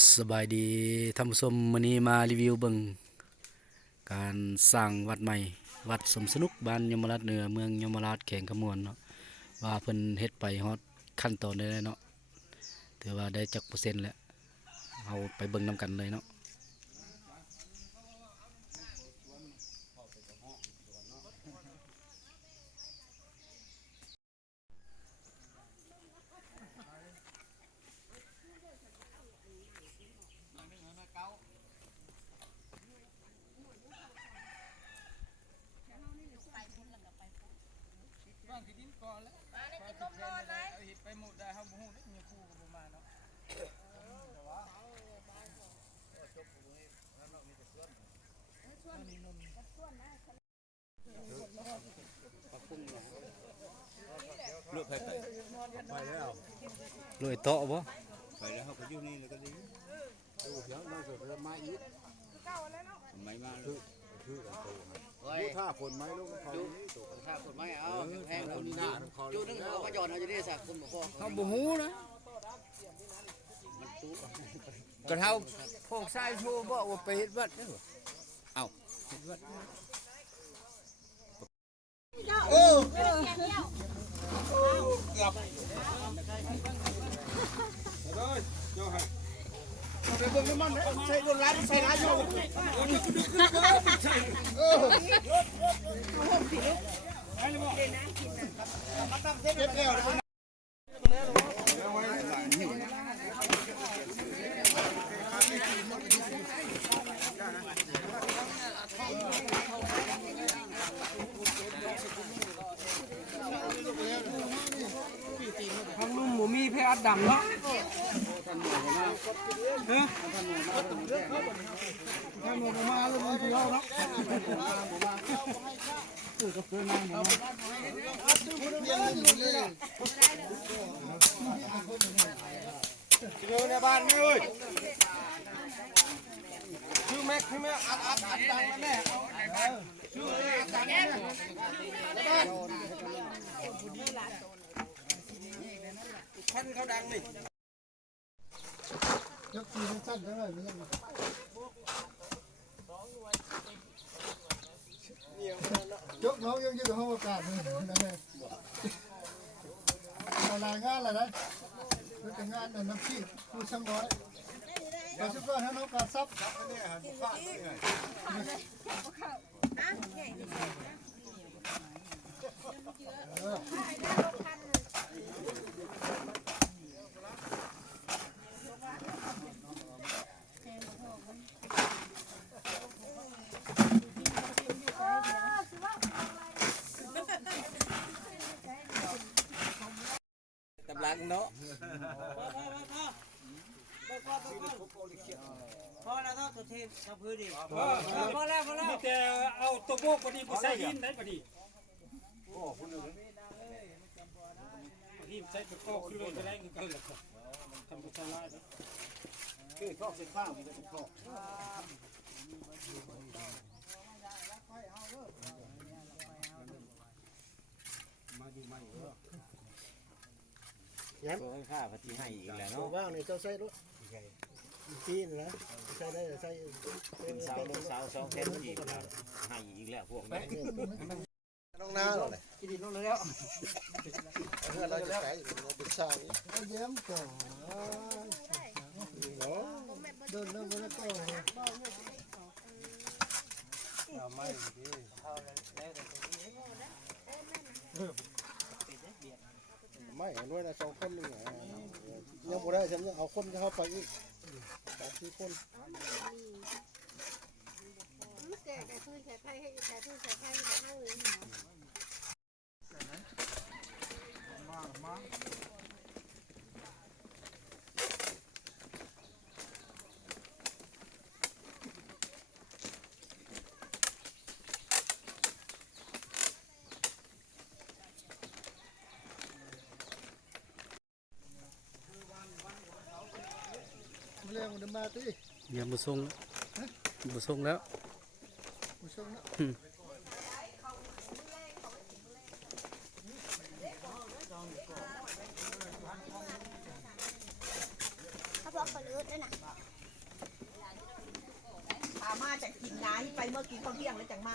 สบายดีท่านผู้ชมวันนี้มารีวิวเบิงการสร้างวัดใหม่ วัดสมสนุกบ้านยมราชเหนือเมืองยมราชแข่งขมวนเนาะว่าเพิ่นเฮ็ดไปฮอดขั้นตอนได้แล้วเนาะถือว่าได้จักเปอร์เซ็นต์แล้วเอาไปเบิ่งนํกันเลยเนาะ บ้านคือดินก่อนแล้วบ้านนี้กินนมนอนเลยเอาเห็ดไปหมดได้เฮาบ่ฮู้ได้มีคู่กับบ่มาเนาะเลือกไปไปไปแล้วรวยเตาะบ่ไปแล้วเขาก็อยู่นี่แล้วก็ดีดูเดี๋ยวน้องสุดแล้วมาอีกไม่มาเล ยดูท่าฝนไหมลูกเขานี่ตกถ้าคนไม่เอาแพงคนนี้อยู่นึงเขาก็หย่อนเอาอยู่นี่สักคุมพ่อเขาบ่ฮู้นะก็เท่าพวกชายชูบอกว่าไปเฮ็ดวัดเด้อเอ้าเฮ็ดวัดทางลุงหมูมีแพอัดดำเนาะฮะท่านหมูมาแล้วมันเดียวเนาะเดี๋ย ทางลุ่มหมูมีเพอัดดำเนาะ ม่ชื่อแม็กดังแม่ในบ้านท่านเขาดังนี่ยกที สั้นเท่าไหร่ไม่ยังยกน้องยังอยู่ในห้องอากาศนี่นะแม่รายงานอะไรนะเรื่งงานน้ำขี้ผู้ช่างร้อยขอชุดก่อนให้น้องกาซับกำลั งเนาะพอแล้วก็ตัวเททำพื้นดิพอแล้วพอแล้วมีแต่เอาตัวโบกพอดีผู้ใส่หินได้พอดีที่ใส่ตะโกคือเลยจะได้เงินกันเลยทำบุญสลายนะคือข้อสิบข้าวมันจะเป็นข้อ ตัวข้าพติให้อีกแล้วตัวเนาะว่างเนี่ยเจ้าใส่รถปีนนะใส่ได้ใส่เป็นสาวลงสาวสองแค่อีกให้อีกแล้วพวกนี้น้องน้าหรอเลยกินดินลงแล้วเพื่อเราจะใส่เป็นสายเยี่ยมก่อนเดินเริ่มแล้วก็ไม่ เอาด้วยนะสองคนนี่ยังบ่ได้ฉันยังเอาคนเข้าไปอีกสามสี่คนก่แต่คือแก่ไพ่ให้แต่คือแก่ไพ่ให้เอาเลย เรื่อง มันมาตียังบ่ส่งบ่ส่งแล้วผู้ชมนะเขาบอกเขาเลือดด้วยนะพามาจากกินน้ำไปเมื่อกินข้าวเที่ยงแล้วจังมา